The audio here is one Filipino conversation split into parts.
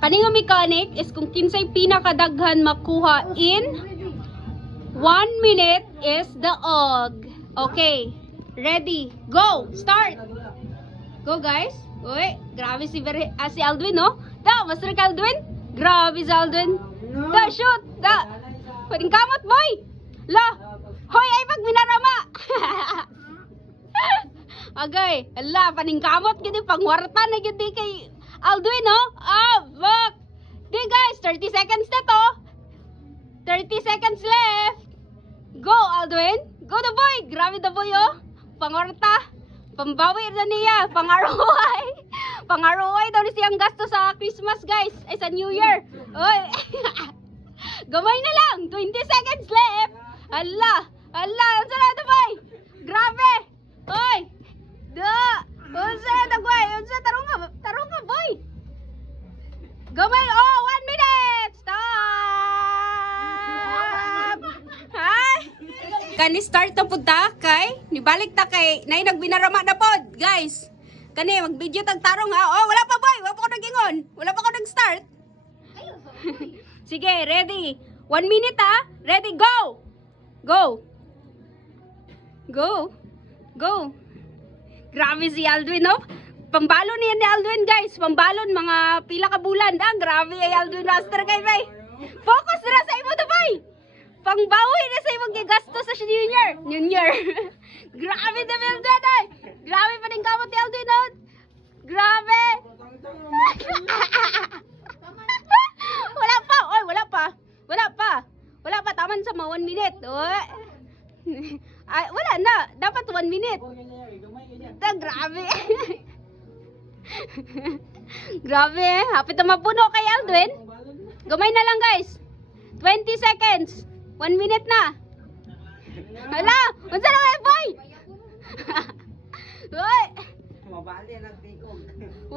Kaning mechanic is kung kinsay pinakadaghan makuha in 1 minute is the og. Okay. Ready. Go. Start. Go guys. Uy, grabe si Aldwin, no? Da, Master Aldwin. Grabe si Aldwin. Da, shoot. Da. Pwedeng kamot, boy. La. Hoy, ay pag minarama. Agay. Ala, paning kamot gini pangwarta na gini kay Aldwin, no? Ah, fuck. Di guys, 30 seconds na to. 30 seconds left. Go, Aldwin. Go the boy. Grabe the boy, oh. Pangwarta. Pambawi na niya. Pangaruhay. Pangaruhay daw ni siyang gasto sa Christmas, guys. Ay, sa New Year. Oy. Gamay na lang. 20 seconds left. Ala. Ala. Unsa na ito, boy? Grabe. Oy. Da. Unsa na ito, boy? Unsa tarong ka, boy. Gamay. Oh, 1 minute. Stop. Hi. Kani start na po ta kay nibalik ta kay nay nagbinarama na pod, guys. Kani mag-video tag tarong ha. Oh, wala pa boy, wala pa ko nagingon. Wala pa ko nag-start. Sige, ready. 1 minute ha. Ready, go. Go. Go. Go. Grabe si Aldwin, no? Pambalon niya ni Aldwin, guys. Pambalon mga pila ka bulan. Ah, grabe ay Aldwin Master kay bay. Focus na sa imo to, boy. Pangbawi na sa imong gigasto sa New Year. New Year. Grabe na Aldwin, ay. Grabe pa din kamot ni Aldwin, no? Grabe. Wala pa. Oy, wala pa. Wala pa. Wala pa. Taman sa mga 1 minute. Oy. Ay, wala na. Dapat 1 minute. Grabe. Grabe. Hapit na mapuno kay Aldwin. Gamay na lang, guys. 20 seconds. 1 minute na. Hala! Unsa na kayo, boy? Uy! Mabali na tigog. 10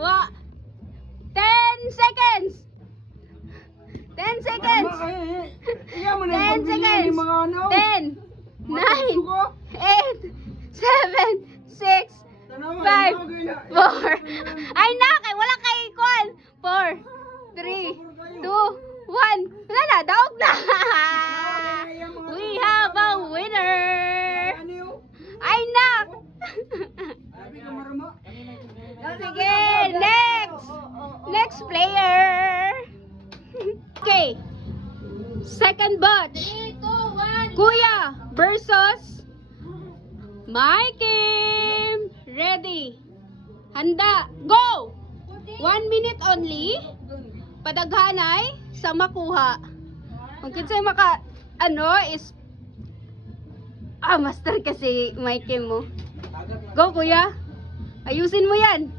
seconds. 10 seconds. 10 seconds. 10, 9, 8, 7, 6, 5, 4. Ay na, kay wala kay equal. 4, 3, 2, 1. Wala na, daog na. We have a winner. Ay na. Sige, next. Next player. Okay. Second batch. 3, 2, 1. Kuya versus Mikey. Ready. Handa. Go. 1 minute only. Padaghanay sa makuha. Kung kinsay maka is master kasi Mikey mo. Go kuya. Ayusin mo yan.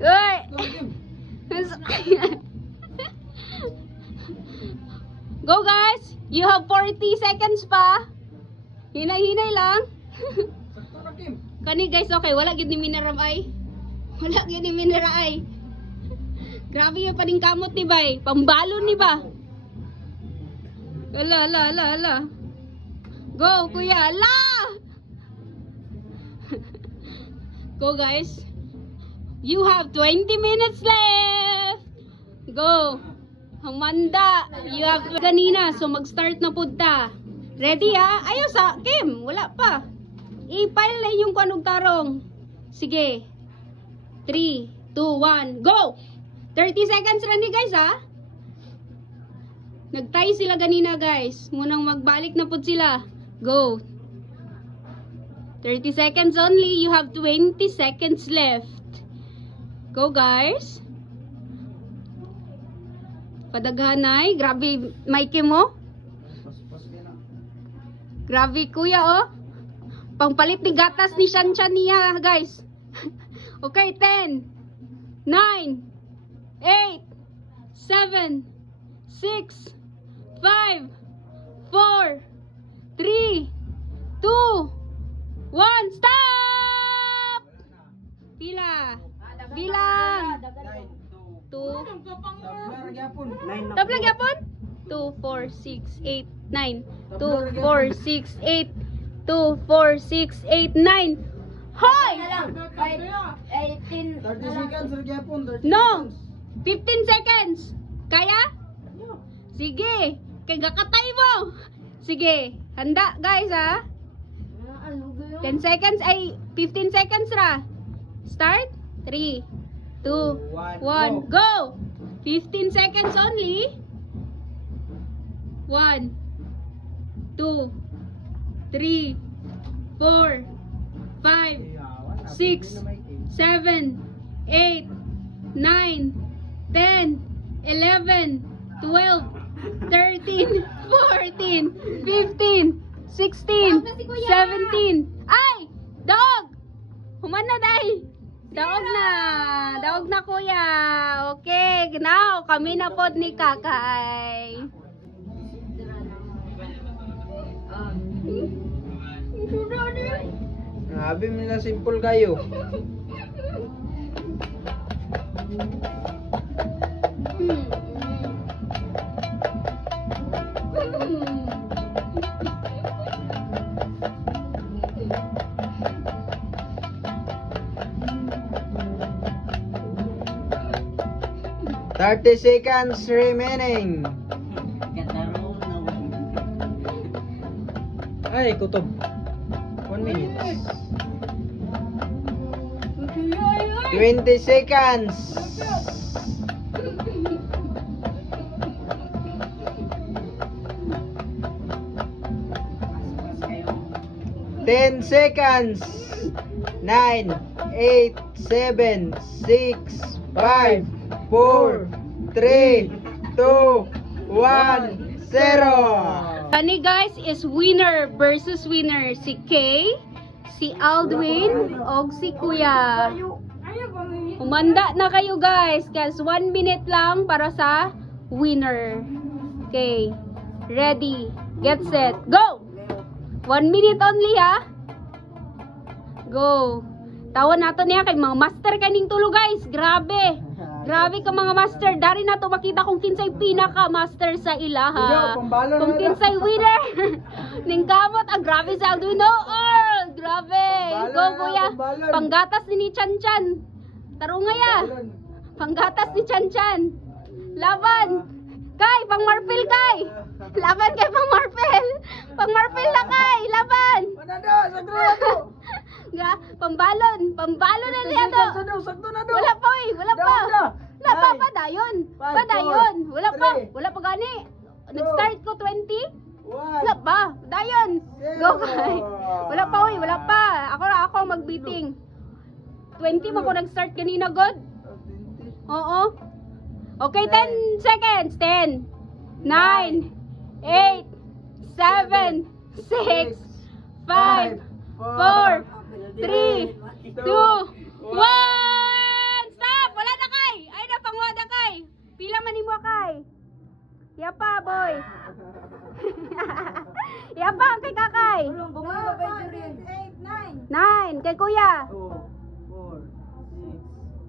Uy. Go guys. You have 40 seconds pa. Hinay-hinay lang. Kani guys, okay, wala gid ni minaram ay. Wala gid ni minara ay. Grabe yung paning kamot ni bay. Pambalon ni ba? Ala. Go, kuya. Ala! Go, guys. You have 20 minutes left. Go. Hamanda. You have ganina. So, mag-start na punta. Ready, ha? Ayaw sa Kim. Wala pa. I-file na yung kwanog tarong. Sige. 3, 2, 1. Go! 30 seconds lang ni guys, ha? Nagtay sila ganina, guys. Munang magbalik na po sila. Go. 30 seconds only. You have 20 seconds left. Go, guys. Padaghanay. Grabe, Mikey mo. Grabe, kuya, oh. Pangpalit ni gatas ni Shanshan niya, guys. Okay, 10, 9, 8, 7, 6, 5, 4, 3, 2, 1, stop! Pila? Bilang. 2. Tabla gyapon? 2, 4, 6, 8, 9. 2, 4, 6, 8. 2, 4, 6, 8, 9. Hoy! 18. 30 seconds, Ragyapon. 30 No! seconds. 15 seconds. Kaya? Sige. Kay gakatay mo. Sige. Handa guys ha. 10 seconds ay 15 seconds ra. Start. 3, 2, 1, go! 15 seconds only. 1, 2, 3, 4, 5, 6, 7, 8, 9, 10, 11, 12, 13, 14, 15, 16, 17. Ay! Daog! Human na, day! Daog na! Daog na, kuya! Okay, now, kami na pod ni Kakay. Sabi mo na simple kayo. Hmm. 30 seconds remaining. Katarong na Ay, kutob. 1 minute. 20 seconds. Pas kayo. 10 seconds. 9, 8, 7, 6, 5, 4, 3, 2, 1, 0. Kani guys is winner versus winner. Si Kay, si Aldwin, og si Kuya. Umanda na kayo guys. Kasi 1 minute lang para sa winner. Okay. Ready. Get set. Go! 1 minute only ha. Go. Tawan nato niya kay mga master kaning tulo guys. Grabe. Grabe ka mga master. Dari na to makita kung kinsay pinaka master sa ilaha. Kung kinsay winner. Ning kamot ang grabe sa Aldwin. Oh, grabe. Go kuya. Panggatas ni Chan Chan. Tarungaya. Panggatas ni Chan Chan. Laban. Kay, pang Marfil kay. Laban kay pang Marfil. Pang Marfil na kay. Laban. Pambalon. Pambalon na niya to. Wala pa eh. Wala pa. Wala pa. Padayon. Padayon. Wala pa. Wala pa gani. Nag-start ko 20. Wala pa. Padayon. Go kay. Wala pa eh. Wala pa. Ako mag-beating. 20 mo ko nag-start kanina, God. Oo. Okay, 10 seconds. 10, 9, 8, 7, 6, 5, 4, 3, 2, 1. Stop! Wala na kay. Ay na, pangwa na kay. Pila man mo kay. Yapa, boy. Yapa ang kay kakay. 9, kay kuya.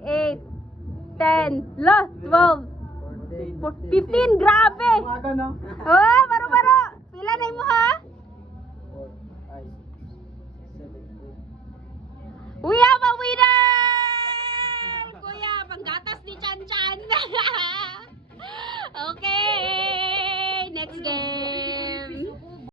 8, 10, 12, 15, grabe! Oh, baro-baro! Pila na mo ha?